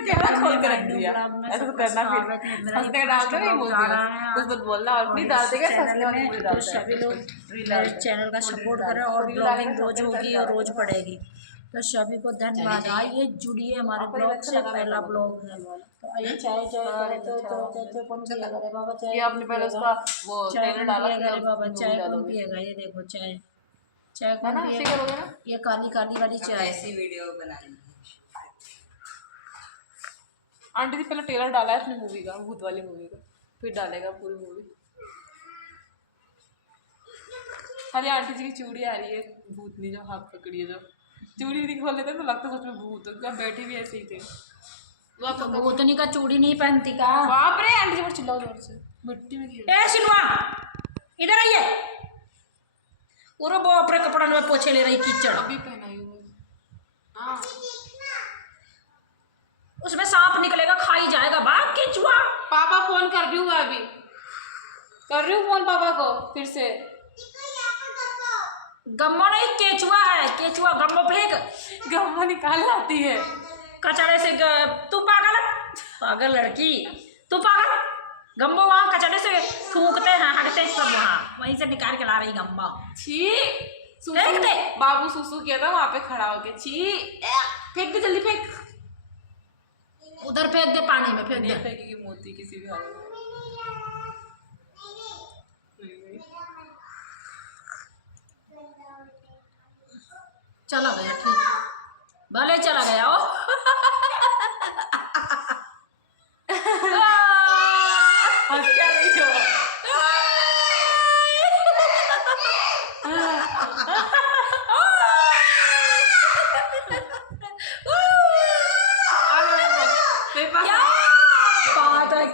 Camera खोल के रख दिया, ऐसा तो करना फिर हंसने का डालते नहीं बोलती कुछ मत बोलना और नहीं डालते क्या हंसने वाली वीडियो डालते हैं। सभी लोग मेरे चैनल का सपोर्ट करें और ब्लॉगिंग रोज होगी और रोज पड़ेगी, तो सभी को धन्यवाद। आइए जुड़िए हमारे ब्लॉग से, पहला ब्लॉग है तो आइए चाय चाय तो कौन पिया करे बाबा चाय, आपने पहले उसका वो टेलर डाला करे बाबा, चाय कौन पिएगा, ये देखो चाय चाय कौन पिएगा, ये काली काली वाली चाय। ऐसी वीडियो बनानी आंटी जी पहले ट्रेलर डाला है अपनी मूवी का, भूत वाली मूवी का, फिर डालेगा पूरी मूवी। खाली आंटी जी की चूड़ी आ रही है भूतनी, जो हाथ पकड़ी है, जो चूड़ी नहीं खोल लेते तो लगता सच में भूत, क्या बैठी भी ऐसे ही थे। तो भूतनी का चूड़ी नहीं पहनती का, बाप रे आंटी जी पर चिल्लाओ जोर से, मिट्टी में गिर। ए शिनवा इधर आइए, पूरा बाप रे कपड़ा में पोछे ले रही कीचड़, अभी पहनाई हूँ। हाँ उसमें सांप निकलेगा, खाई जाएगा बाप केचुआ। पापा फोन कर रही हूँ, अभी कर रही हूँ फोन पापा को फिर से। गम्मो नहीं केचुआ है, केचुआ गम्मो फेंक, गम्मो निकाल लाती है कचड़े से। तू पागल पागल लड़की, तू पागल, गम्बो वहाँ कचड़े से थूकते हैं हटते सब, वहाँ वहीं से निकाल के ला रही गम्बा। छी फेंक दे, बाबू सुसु किया था वहाँ पे खड़ा होके, छी फेंक दे जल्दी फेंक, उधर फेंक दे पानी में, फेंक दे, फेंकेगी मोती किसी भी हाल में। चला गया ठीक, भले चला गया ओ हंस क्या रही हो?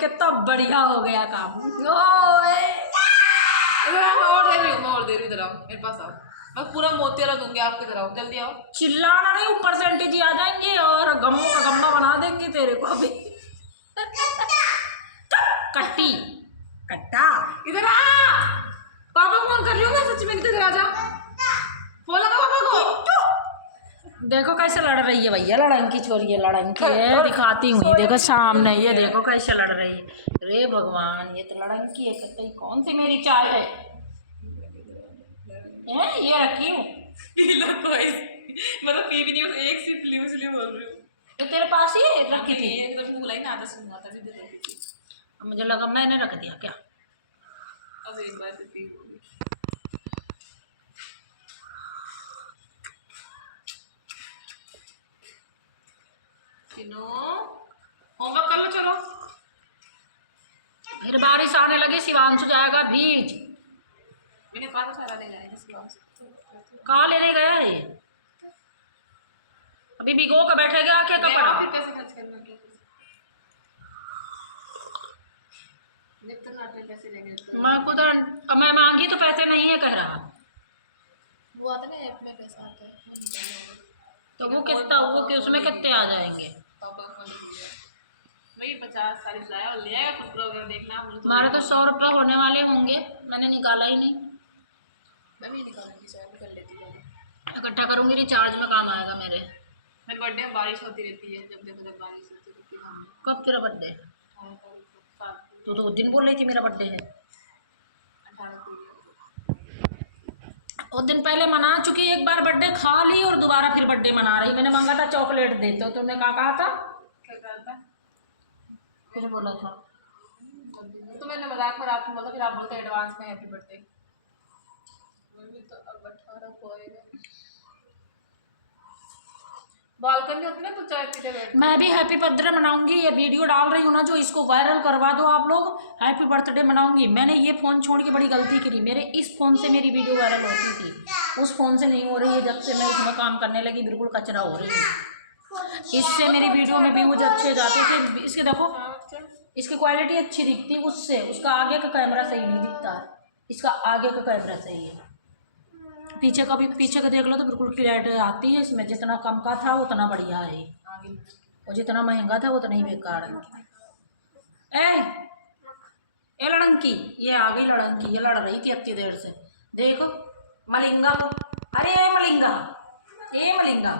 कितना बढ़िया हो गया काम। और दे रही इधर आओ, मेरे पास आओ, मैं पूरा मोतिया दूंगी आपकी तरह, जल्दी आओ। चिल्लाना नहीं, ऊपर से आंटी जी आ जाएंगे और गम्मो का गम्मा बना देंगे तेरे को अभी। कट्टी कट्टा इधर आ, पापा फोन कर रही हूँ मैं, सच में इधर आ जा, फोन लगा पापा को। देखो कैसे लड़ रही है भैया, लड़ंकी छोरी है, लड़ंकी है, दिखाती हूँ देखो सामने, ये देखो कैसे लड़ रही है। रे भगवान ये तो लड़ंकी है, सकते कौन सी मेरी चाय है, ये रखी हूँ मतलब पी भी नहीं, एक सिर्फ ली इसलिए बोल रही हूँ। तो तेरे पास ही रखी थी, एकदम भूला ही ना, आधा सुना था भी रखी थी, मुझे लगा मैंने रख दिया क्या। अब एक बार से पी होगी। होमवर्क कर लो चलो, फिर बारिश आने लगी, शिवांशु जाएगा भीज। मैंने कहा था सारा ले जाएगा शिवांशु, कहाँ लेने गया है ये, अभी भिगो के बैठेगा क्या कपड़ा, फिर कैसे खर्च करना, जब तक पैसे लेंगे मैं खुद, मैं मांगी तो पैसे नहीं है कह रहा, वो आता ना ऐप में पैसा आता है, तो वो कितना, वो कि उसमें कितने आ जाएंगे, वही 50-40 लाया और ले आएगा कपड़ा वगैरह, देखना हमारे तो 100 रुपये होने वाले होंगे, मैंने निकाला ही नहीं, मैं भी निकालूंगी शायद, कर लेती हूँ इकट्ठा करूँगी, रिचार्ज में काम आएगा मेरे। मेरे बर्थडे में बारिश होती रहती है, जब देखो जब बारिश होती रहती है। कब तेरा बर्थडे है? तो 2 दिन बोल रही थी मेरा बर्थडे है, 18 उस दिन पहले मना चुकी, एक बार बर्थडे खा ली और दोबारा फिर बर्थडे मना रही। मैंने मांगा था चॉकलेट दे, तो तुमने कहा था, क्या कहा था, कुछ बोला था तो मैंने मजाक में रात में बोला, फिर आप बोलते एडवांस में हैप्पी बर्थडे। तो अब 18 को आएगा, बालकनी होती ना तो चाय पीते बैठ, मैं भी हैप्पी बर्थडे मनाऊंगी, ये वीडियो डाल रही हूँ ना जो, इसको वायरल करवा दो आप लोग, हैप्पी बर्थडे मनाऊंगी। मैंने ये फ़ोन छोड़ के बड़ी गलती करी, मेरे इस फ़ोन से मेरी वीडियो वायरल होती थी, उस फ़ोन से नहीं हो रही है, जब से मैं उसमें काम करने लगी बिल्कुल कचरा हो रही है। इससे मेरी वीडियो में व्यूज अच्छे जाते थे, इसके देखो इसकी क्वालिटी अच्छी दिखती, उससे उसका आगे का कैमरा सही नहीं दिखता है, इसका आगे का कैमरा सही है, पीछे का भी, पीछे का देख लो तो बिल्कुल क्लियरिटी आती है इसमें, जितना कम का था उतना बढ़िया है, और जितना महंगा था उतना ही बेकार है। ए लड़ंकी, ये आ गई लड़ंकी, ये लड़ रही थी इतनी देर से, देखो मलिंगा, अरे मलिंगा, ए मलिंगा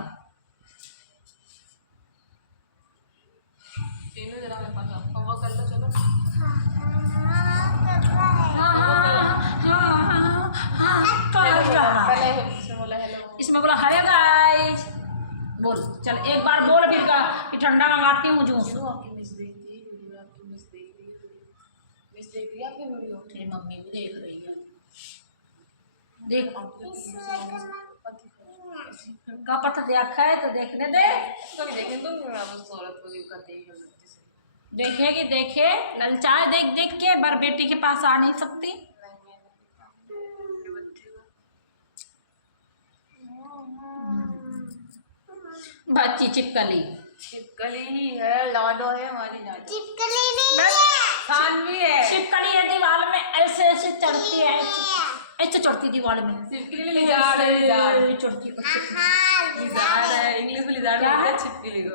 जरा मेरे पास होमवर्क कर लो चलो। इसमें बोला हाय गाइस बोल चल एक बार बोल फिर का कि ठंडा मंगाती हूँ जूस। आपकी मिस देख रही है वीडियो, आपकी मिस देख रही है मिस देख रही है आपकी वीडियो। तेरी मम्मी भी देख रही है देख का पता देखा है तो देखने दे। कभी देखें तो औरत को जीव करते ही देखे कि देखे ललचाए देख देख के बर बेटी के पास आ नहीं सकती। बच्ची चिपकली चिपकली ही है, लाडो है हमारी लाडो। चिपकली नहीं है, सानवी है। चिपकली है दीवार में ऐसे ऐसे चढ़ती है ऐसे चढ़ती दीवार में। चिपकली लिजार्ड है, लिजार्ड चढ़ती लिजार्ड है, इंग्लिश में लिजार्ड बोलते हैं चिपकली को।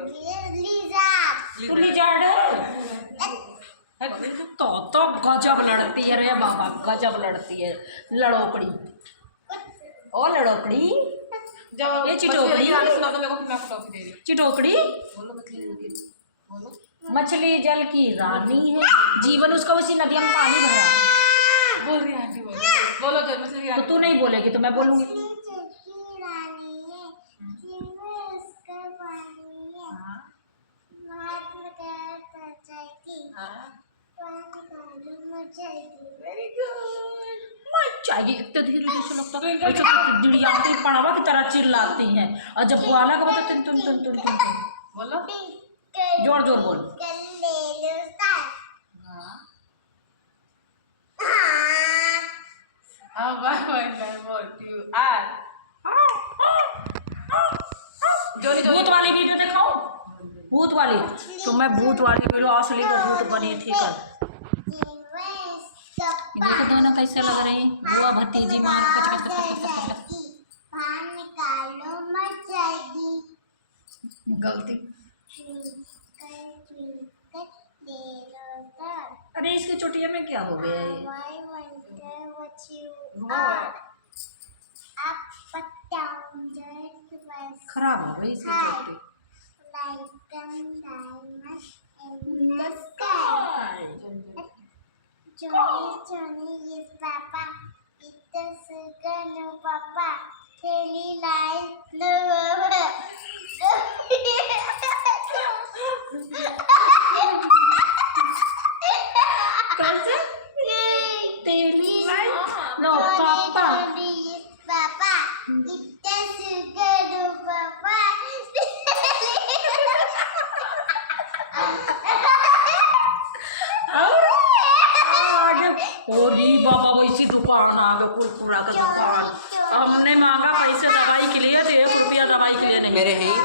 लिजार्ड तू लिजार्ड तो गजब लड़ती है रे बाबा गजब लड़ती है लड़ोकड़ी ओ लड़ोकड़ी जब ये चिटोकड़ी सुना तो मेरे को फिर मैं टॉफी दे रही हूँ। चिटोकड़ी बोलो बोलो मछली जल की रानी है जीवन उसका उसी नदिया में पानी भरा। बोल रही आंटी बोलो तो मछली तो तू नहीं बोलेगी तो मैं बोलूंगी। रानी है, जिसमें उसका पानी है, महात्मा गांधी जाएगी, वेरी गुड। चाहिए इतने धीरे धीरे से लगता है ऐसे डिड़ियाती पड़ावा की तरह चिल्लाती हैं और जब बुआला का बता तुम बोलो जोर जोर बोल। हाँ बाय बाय मैं बोलती हूँ आज जोरी जोरी भूत वाली वीडियो दिखाओ भूत वाली तो मैं भूत वाली वीडियो असली को भूत बनी थी कल। देखो दोनों कैसे लग रही बुआ भतीजी मार गलती। अरे इसकी चोटिया में क्या हो गया ये खराब हो गई इसकी चोटी। Johnny is Papa. It is no Papa. Telly lies no. Teli no पापा Johnny is Papa. It is no Papa. ओरी बाबा वैसी दुकान आ गई कुरकुरा का दुकान हमने मांगा पैसे दवाई के लिए तो 1 रुपया दवाई के लिए नहीं मेरे हैं ही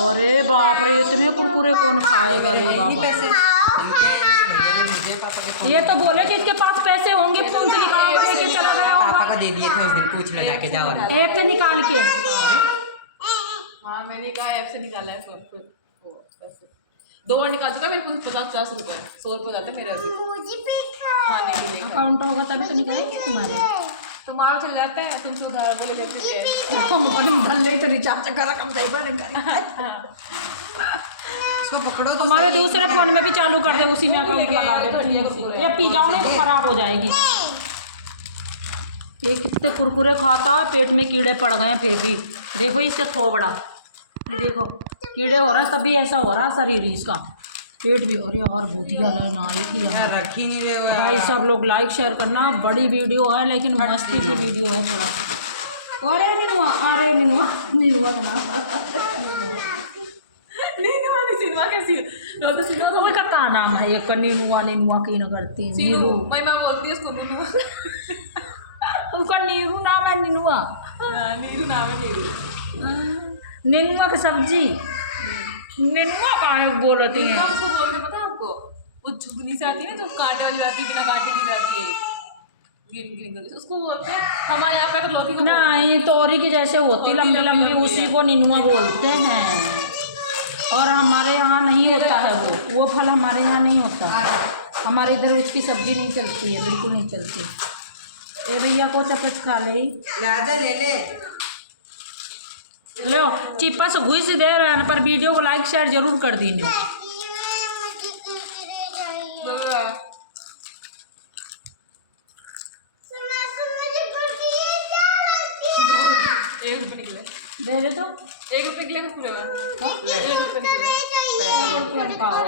अरे बाप रे इतने कुरकुरे कौन खाए मेरे हैं ही नहीं पैसे इनके भैया के मुझे पापा के फोन ये तो बोले कि इसके पास पैसे होंगे फोन से निकाल के चला गया पापा होगा को दे दिए थे उस दिन पूछ ले जाके जाओ वाला ऐप से निकाल के। हाँ मैंने कहा ऐप से निकाला है फोन पर 2 बार निकाल चुका मेरे 50 रुपए 100 रुपए जाते मेरे अभी मुझे भी खाने के लिए अकाउंट होगा तभी तो निकलेंगे तुम्हारे। तुम्हारा चल जाता है तुमसे उधार बोले लेते थे हम धन नहीं तो रिचार्ज करा कम सही बनेगा। इसको पकड़ो तो हमारे सही। दूसरे फोन में भी चालू कर दे उसी में अकाउंट लगा दे ये पी जाओगे तो खराब हो जाएगी। ये कितने कुरकुरे खाता है पेट में कीड़े पड़ गए फिर भी देखो इससे थोबड़ा देखो कीड़े हो रहा तभी ऐसा हो रहा शरीर इसका पेट भी। अरे और भूतिया है नाले की यार रख ही नहीं रहे हो भाई यार सब लोग लाइक शेयर करना बड़ी वीडियो है लेकिन मस्ती की वीडियो है थोड़ा। अरे निनुआ अरे निनुआ निनुआ का नाम सिनेमा कैसी लोग तो सिनेमा तो का क्या नाम है ये निनुआ निनुआ की न करती सीनू नीरू मैं बोलती हूँ उसको नीरू उसका नीरू नाम है निनुआ नीरू नाम है नीरू नेनुआ की सब्जी नेनुआ का है बोलती है उसको बोलते पता है आपको वो झुगनी से आती है जो कांटे वाली आती है बिना कांटे की आती है ग्रीन ग्रीन करके उसको बोलते हैं हमारे यहाँ पे तो लौकी को ना ये तोरी की जैसे होती लंबी लंबी उसी को निनुआ बोलते हैं और हमारे यहाँ नहीं होता है वो फल हमारे यहाँ नहीं होता हमारे इधर उसकी सब्जी नहीं चलती है बिल्कुल नहीं चलती। ए भैया को चपच खा ले ले ले लो चिप्पा से घुस दे रहे हैं पर वीडियो को लाइक शेयर जरूर कर दीजिए। दे दे तो 1 रुपए के लिए कुरकुरे में 1 रुपए कुरकुरे चाहिए कुरकुरे निकालो।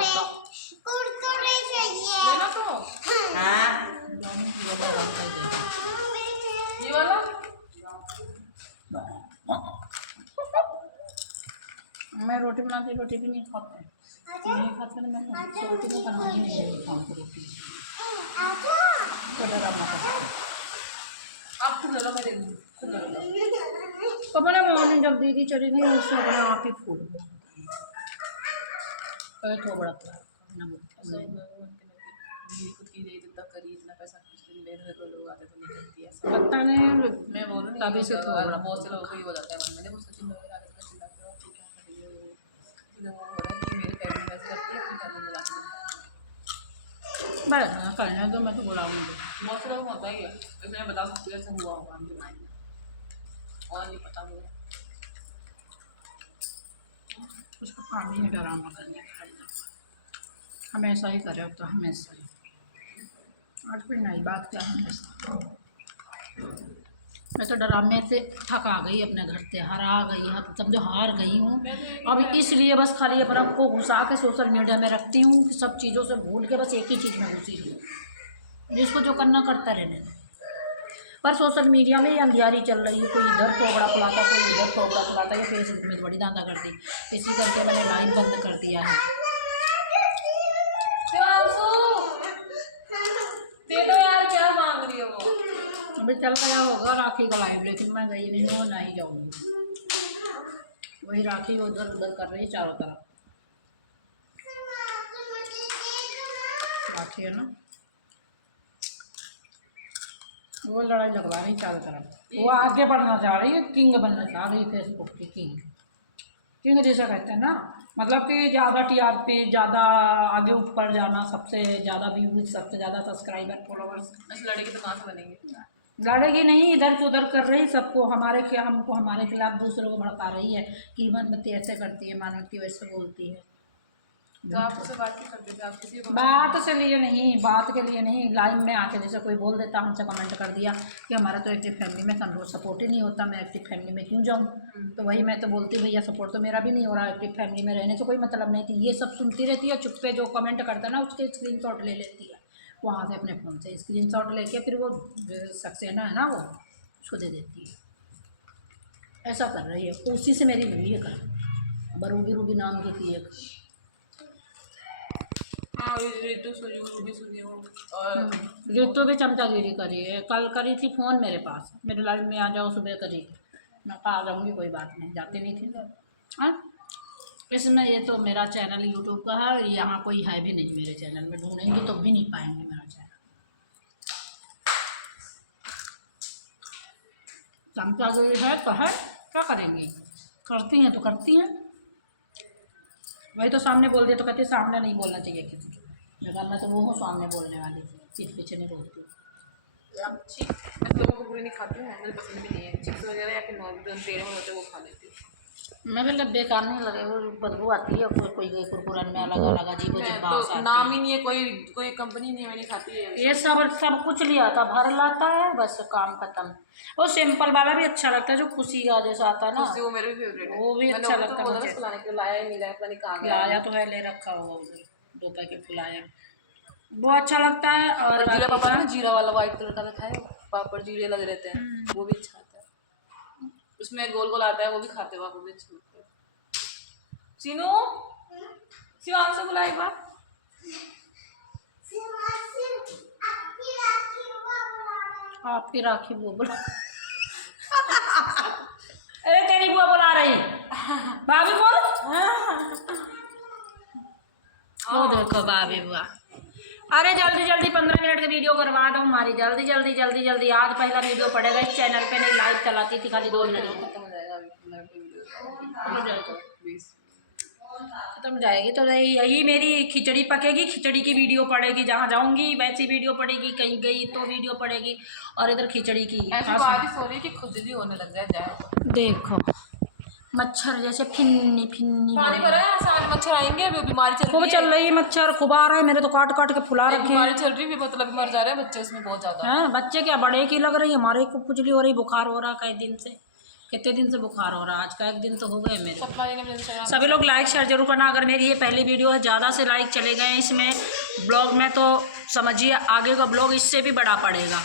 कुरकुरे चाहिए लेना तो हाँ ये वाला मैं रोटी बनाती, रोटी भी नहीं खाते, नहीं खाते ना, मैं रोटी में बनाई नहीं है, खाते रोटी तो डरा मत। आप खुद ले लो, मैं दे दूँगी, खुद ले लो। तो मैंने मॉर्निंग जब दीदी चली गई उससे अपने आप ही फूल गया, तो बड़ा था खुद की दे इतना करी, इतना पैसा खर्च करी, मेरे तो लोग आते तो नहीं करती ऐसा। पता नहीं, मैं बोल रही तभी से तो बड़ा बहुत से लोगों को ये हो जाता है मन में, देखो सचिन वगैरह आगे तक चिल्लाते हो क्या कर रही हो, वो हो रहा है कि मेरी फैमिली में ऐसे करती है, अपनी फैमिली में लाती है। बस करने दो, मैं तो बुलाऊंगी। बहुत से लोग होता ही है, इसलिए मैं बता सकती हूँ ऐसा हुआ होगा उनके माइंड में, और नहीं पता मुझे। उसको काम ही नहीं डराना करने, हमेशा ही करे तो हमेशा ही। आज कोई नई बात क्या है, हमेशा मैं तो ड्रामे से थक आ गई, अपने घर से हरा गई, समझो हार गई हूँ। अब इसलिए बस खाली अपना को घुसा के सोशल मीडिया में रखती हूँ कि सब चीज़ों से भूल के बस एक ही चीज़ में घुसी हूँ, जिसको जो करना करता रहने दो। पर सोशल मीडिया में ही अंधियारी चल रही है, कोई इधर थोबड़ा फुलाता, कोई इधर थोबड़ा फुलाता, ये फेसबुक में बड़ी दांदा कर दी, इसी करके मैंने लाइन बंद कर दिया है। दे दो यार, क्या मांग रही हो वो? अभी चल गया होगा राखी का लाइव, लेकिन मैं गई नहीं हूँ, नहीं जाऊँगी। वही राखी उधर उधर कर रही चारों तरफ, राखी है ना, वो लड़ाई लगवा रही चारों तरफ, वो आगे बढ़ना चाह रही है, किंग बनना चाह रही है, फेसबुक की किंग। किंग जैसा कहते हैं ना, मतलब कि ज़्यादा टीआरपी, ज़्यादा आगे ऊपर जाना, सबसे ज़्यादा व्यूज, सबसे ज़्यादा सब्सक्राइबर, फॉलोवर्स। ऐसे लड़के तो कहाँ से बनेंगे? लड़ेगी नहीं, इधर से उधर कर रही सबको, हमको हमारे खिलाफ दूसरों को भड़का रही है कि मानवती ऐसे करती है, मानवती वैसे बोलती है। तो आप उससे बात क्यों करते थे? आप किसी को बात से लिए नहीं, बात के लिए नहीं, लाइव में आके जैसे कोई बोल देता, हमसे कमेंट कर दिया कि हमारा तो एक्टिव फैमिली में सपोर्ट ही नहीं होता, मैं एक्टिव फैमिली में क्यों जाऊँ। तो वही मैं तो बोलती, भैया सपोर्ट तो मेरा भी नहीं हो रहा, एक्टिव फैमिली में रहने से कोई मतलब नहीं थी। ये सब सुनती रहती है, चुप पे जो कमेंट करता है ना उसके स्क्रीनशॉट ले लेती है, वहाँ से अपने फ़ोन से स्क्रीनशॉट लेके फिर वो सक्सेना है ना वो उसको दे देती है। ऐसा कर रही है, उसी से मेरी हुई है कर, बरूबी रूबी नाम की थी एक। हाँ ऋतु भी सुनी हो, और ऋतु भी चमचागिरी करी है, कल करी थी फ़ोन मेरे पास, मेरे लाइफ में आ जाओ, सुबह करी, मैं कहा आ जाऊँगी, कोई बात नहीं, जाती नहीं थी। हाँ इसमें ये तो मेरा चैनल यूट्यूब का है, यहाँ कोई है भी नहीं मेरे चैनल में, ढूंढेंगे तो भी नहीं पाएंगे मेरा चैनल। चमचागिरी है तो है, क्या करेंगी, करती हैं तो करती हैं। वही तो सामने बोल दिया तो कहते सामने नहीं बोलना चाहिए किसी को, मैं तो वो हूँ सामने बोलने वाली, पीठ पीछे नहीं बोलती। मैं लोगों को बुरी नहीं खाती हूँ, मुझे पसंद भी नहीं है चिप्स वगैरह, या फिर नॉर्मल तेरे में होते वो खा लेती हूँ। मैं भी बेकार नहीं लगे, वो बदबू आती है, कोई कुरकुरन में अलग अलग अजीब तो नाम ही नहीं है, कोई कंपनी नहीं है, मैंने खाती है ये सब कुछ लिया था, भर लाता है, बस काम खत्म। वो सिंपल वाला भी अच्छा लगता है, जो खुशी का जैसा आता है ना, वो मेरे भी फेवरेट है, वो भी अच्छा लगता है मुझे। लाने के लिए लाया ही नहीं, लाया पता नहीं कहाँ गया। लाया तो है, ले रखा होगा उधर, 2 पैकेट फुलाया, वो अच्छा लगता है। और जीरा पापा ने जीरा वाला व्हाइट कलर का रखा है, पापड़ जीरे लगे रहते हैं, वो भी अच्छा आता है, उसमें गोल गोल आता है, वो भी खाते हुआ, वो भी अच्छा लगता है। सीनू शिवांग से बुलाई बात, आपकी राखी वो बुला अरे तेरी बुआ बुला रही, भाभी बोल। वो देखो भाभी बुआ, अरे जल्दी जल्दी 15 मिनट की वीडियो करवा दो हमारी, जल्दी जल्दी जल्दी जल्दी। आज पहला वीडियो पड़ेगा इस चैनल पे, नहीं लाइव चलाती थी खाली 2 मिनट, खत्म हो जाएगा अभी, खत्म जाएगी तो यही मेरी खिचड़ी पकेगी, खिचड़ी की वीडियो पड़ेगी, जहाँ जाऊंगी वैसी वीडियो पड़ेगी, कहीं गई तो वीडियो पड़ेगी, और इधर खिचड़ी की ऐसी बारिश हो रही है कि खुजली होने लग जाए। देखो मच्छर जैसे फिन्नी फिन्नी पानी भरा है, सारे मच्छर आएंगे, अभी बीमारी चल खूब रही है, चल रही है, मच्छर खूब आ रहे हैं, मेरे तो काट काट के फुला रखे हैं। बीमारी चल रही है, मतलब मर जा रहे हैं बच्चे उसमें बहुत ज्यादा। हैं बच्चे क्या, बड़े की लग रही है, हमारे को खुजली हो रही, बुखार हो रहा कई दिन से, कितने दिन से बुखार हो रहा है, आज का एक दिन तो हो गए मेरे। सपना जी ने मेरे इंस्टाग्राम सभी लोग लाइक शेयर जरूर करना। अगर मेरी ये पहली वीडियो है, ज़्यादा से लाइक चले गए इसमें ब्लॉग में तो समझिए आगे का ब्लॉग इससे भी बड़ा पड़ेगा।